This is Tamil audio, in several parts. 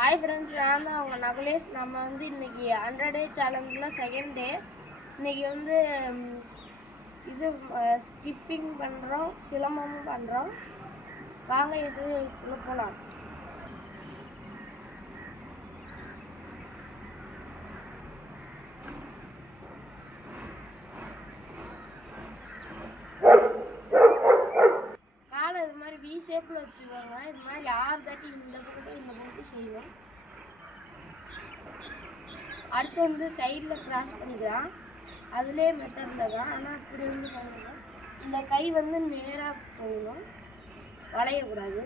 ஹாய் ஃப்ரெண்ட்ஸ், நான் தான் அவங்க நகுலேஷ். நம்ம வந்து இன்றைக்கி 100 டே சேலஞ்சில் செகண்ட் டே. இன்றைக்கி வந்து இது ஸ்கிப்பிங் பண்ணுறோம், சிலம்பமும் பண்ணுறோம். வாங்க இதுக்குள்ளே போகலாம். காலை இது மாதிரி வி ஷேப்பில் வச்சுக்கோங்க. இது மாதிரி 6 தாட்டி இந்த பக்கம் செய்வோம். அடுத்து வந்து சைடில் கிராஸ் பண்ணிக்கலாம். அதுலேயே மெத்தடில் தான், ஆனால் இப்படி வந்து பண்ணணும். இந்த கை வந்து நேராக போகணும், வளையக்கூடாது.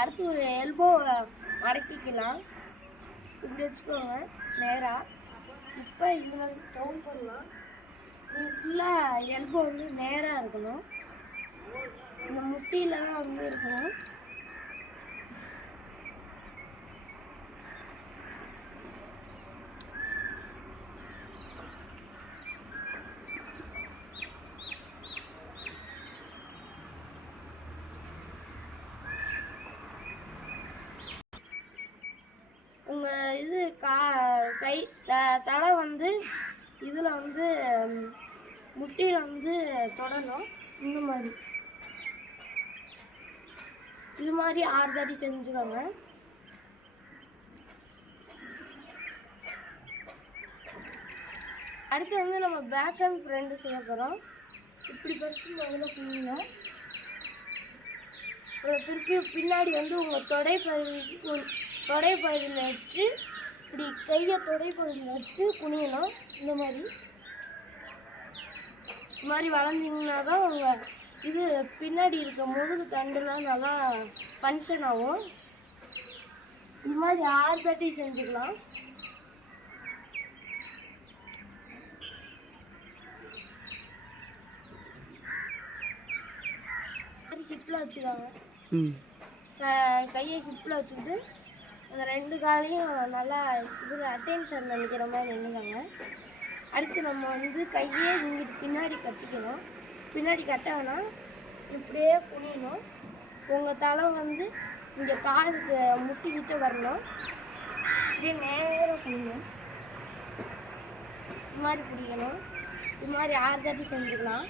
அடுத்து எல்போ மடக்கிக்கலாம். இப்படி வச்சுக்கோங்க நேராக. இப்போ இது வந்து டவுன் பண்ணலாம். ஃபுல்லாக எல்போ வந்து நேராக இருக்கணும், இந்த முட்டியில் தான் வந்து இருக்கணும். உங்கள் இது கை தலை வந்து இதில் வந்து முட்டியில் வந்து தொடணும். இந்த மாதிரி இது மாதிரி 6 தாட்டி செஞ்சுக்கோங்க. அடுத்து வந்து நம்ம பேக் அண்ட் ஃப்ரண்ட் செய்ய போகிறோம். இப்படி ஃபஸ்ட்டு முதல்ல குனியணும். திருப்பி பின்னாடி வந்து உங்கள் தொடைப்பகுதியில் வச்சு இப்படி கையை தொடைப்பகுதியில் வச்சு குனியணும். இந்த மாதிரி வளைஞ்சிங்கன்னா தான் உங்கள் இது பின்னாடி இருக்க முதுகு தண்டுலாம் நல்லா ஃபங்க்ஷன் ஆகும். இந்த மாதிரி 6 தாட்டி செஞ்சுக்கலாம். ஹிப்பில் வச்சுக்கோங்க. கையை ஹிப்பில் வச்சுக்கிட்டு அந்த 2 காலையும் நல்லா இதில் அட்டென்ஷன் நினைக்கிற மாதிரி நின்றுக்காங்க. அடுத்து நம்ம வந்து கையே இங்கிட்டு பின்னாடி கட்டிக்கணும். பின்னாடி கட்டணும்னா இப்படியே குனியணும். உங்கள் தலை வந்து இங்கே காலுக்கு முட்டிக்கிட்டு வரணும். இப்படியே நேராக குனியணும். இது மாதிரி பிடிக்கணும். இது மாதிரி 6 தாட்டி செஞ்சுக்கலாம்.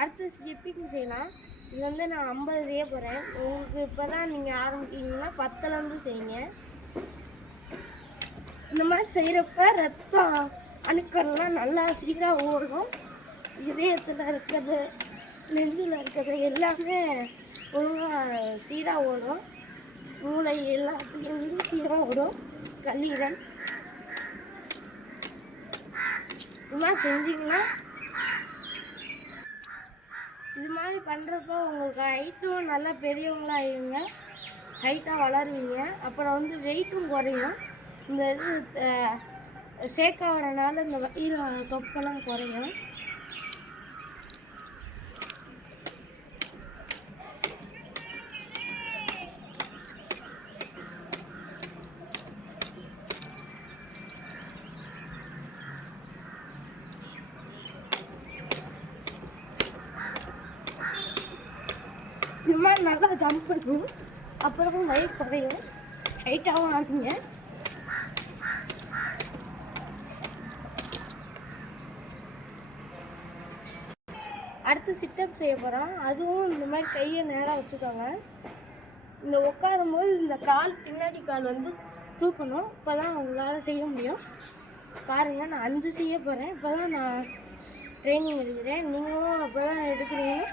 அடுத்து ஸ்கிப்பிங் செய்யலாம். இது வந்து நான் 50 செய்ய போகிறேன். உங்களுக்கு இப்போ தான் நீங்கள் ஆரம்பிக்கிங்கன்னா 10லேருந்து செய்யுங்க. இந்த மாதிரி செய்கிறப்ப ரத்தம் அணுக்கள்லாம் நல்லா சீராக ஓடும். இதயத்தில் இருக்கிறது, நெஞ்சில் இருக்கிறது எல்லாமே ஒழுங்காக சீராக ஓடும். மூளை எல்லாத்துலேயும் வந்து சீராக ஓடும். கல்லீரல் இது மாதிரி செஞ்சிங்கன்னா, இது மாதிரி பண்ணுறப்போ உங்களுக்கு ஹைட்டும் நல்லா பெரியவங்களாக ஆயிடுங்க, ஹைட்டாக வளருவீங்க. அப்புறம் வந்து வெயிட்டும் குறையும். இந்த இது ஷேக் ஆகிறனால இந்த வயிறு தொப்பெல்லாம் குறையும். இது மாதிரி நல்லா ஜம்ப் பண்ணும். அப்புறமும் வயிறு குறையும், ஹைட்டாகவும் ஆகுங்க. அடுத்து சிட்டப் செய்ய போகிறோம். அதுவும் இந்த மாதிரி கையை நேராக வச்சுக்கோங்க. இந்த உட்காரும் போது இந்த பின்னாடி கால் வந்து தூக்கணும். இப்போ தான் உங்களால் செய்ய முடியும். பாருங்கள், நான் 5 செய்ய போகிறேன். இப்போ தான் நான் ட்ரைனிங் எடுக்கிறேன். நீங்களும் இப்போ தான் எடுக்கிறீங்கன்னா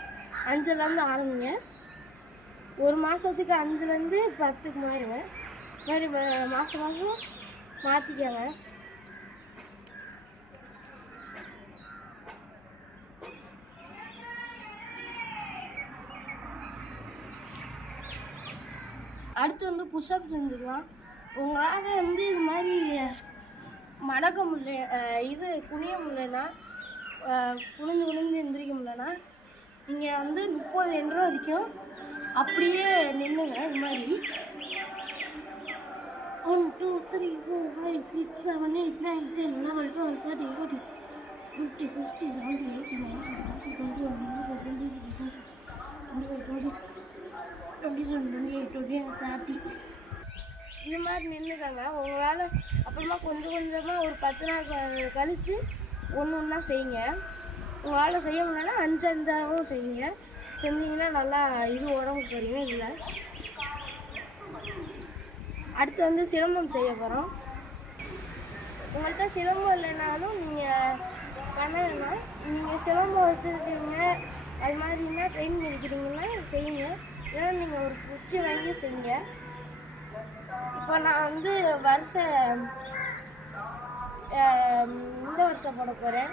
5லேருந்து ஆரம்பிங்க. 1 மாதத்துக்கு 5லேருந்து 10க்கு மாறுங்க. இது மாதிரி மாதம் மாற்றிக்கங்க. அடுத்து வந்து புஷ்அப் செஞ்சுக்கலாம். உங்களால் வந்து இது மாதிரி மடக்க முடியல, இது குனிய முடியலன்னா குனிஞ்சு குனிஞ்சு எந்திரிக்க முடியலன்னா நீங்கள் வந்து 30 எண்ணுற வரைக்கும் அப்படியே நின்றுங்க. இது மாதிரி 1 2 3 4 5 6 7 8 9 10 11 12 13 14 15 16 17 18 19 20 21 22 23 24 25 27 28 30 இது மாதிரி நின்றுதாங்க. உங்களால் அப்புறமா கொஞ்சம் கொஞ்சமாக ஒரு 10 நாள் கழித்து ஒன்று ஒன்றா செய்யுங்க. உங்களால் செய்ய முடியலன்னா 5 5ஆகவும் செய்யுங்க. செஞ்சிங்கன்னா நல்லா இது உடம்புக்கு தெரியும். இதில் அடுத்து வந்து சிலம்பம் செய்ய போகிறோம். உங்கள்கிட்ட சிலம்பம் இல்லைனாலும் நீங்கள் பண்ண வேணாம். நீங்கள் சிலம்பம் வச்சுருக்கீங்க, அது மாதிரினா ட்ரைனிங் எடுக்கிறீங்கன்னா செய்யுங்க. ஏன்னா நீங்கள் ஒரு குச்சி வாங்கி செய்யுங்க. இப்போ நான் வந்து இந்த வருஷம் போட போகிறேன்.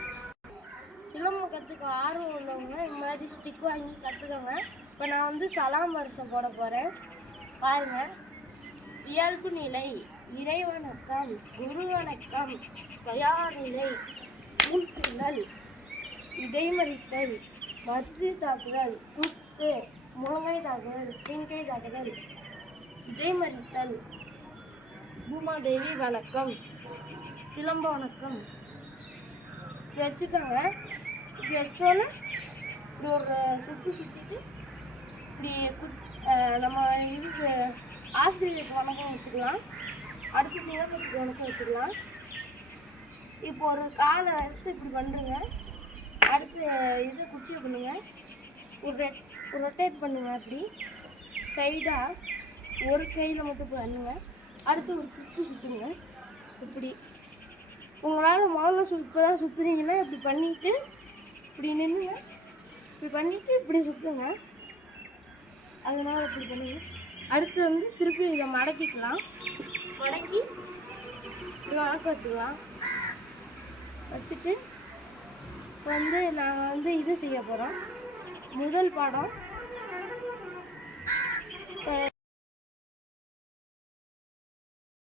சிலம்பம் கற்றுக்க ஆர்வம் உள்ளவங்க இந்த மாதிரி ஸ்டிக் வாங்கி கற்றுக்கோங்க. இப்போ நான் வந்து சலாம் வருஷம் போட போகிறேன். பாருங்கள். இயல்பு நிலை, இறைவணக்கம், குரு வணக்கம், தயார்நிலை, ஊழ்த்துதல், இடைமறித்தல், மருது தாக்குதல், குத்து, முழங்கை தாக்குதல், பின்கை தாக்குதல், இடைமறித்தல், பூமாதேவி வணக்கம், சிலம்ப வணக்கம். இப்படி வச்சுக்கோங்க. இப்படி வச்சோன்னே இப்படி ஒரு சுற்றிட்டு இப்படி நம்ம இதுக்கு ஆசிரியருக்கு வணக்கம் வச்சுக்கலாம். அடுத்து சிவனுக்கு வணக்கம் வச்சுக்கலாம். இப்போ ஒரு காலை எடுத்து இப்படி பண்ணுறங்க. அடுத்து இது குச்சியை பண்ணுங்க. ஒரு ரொட்டேட் பண்ணுங்க. அப்படி சைடாக ஒரு கையில் மட்டும் பண்ணுங்க. அடுத்து ஒரு குச்சி சுற்றுங்க. இப்படி உங்களால் முதல்ல இப்போ தான் சுற்றுறீங்கன்னா இப்படி பண்ணிவிட்டு இப்படி நின்றுங்க. இப்படி பண்ணிவிட்டு இப்படி சுற்றுங்க. அதனால் இப்படி பண்ணுங்க. அடுத்து வந்து திருப்பி இதை மடக்கிக்கலாம். மடக்கி வணக்க வச்சுக்கலாம். வச்சுட்டு வந்து நாங்கள் வந்து இது செய்ய போகிறோம். முதல் பாடம்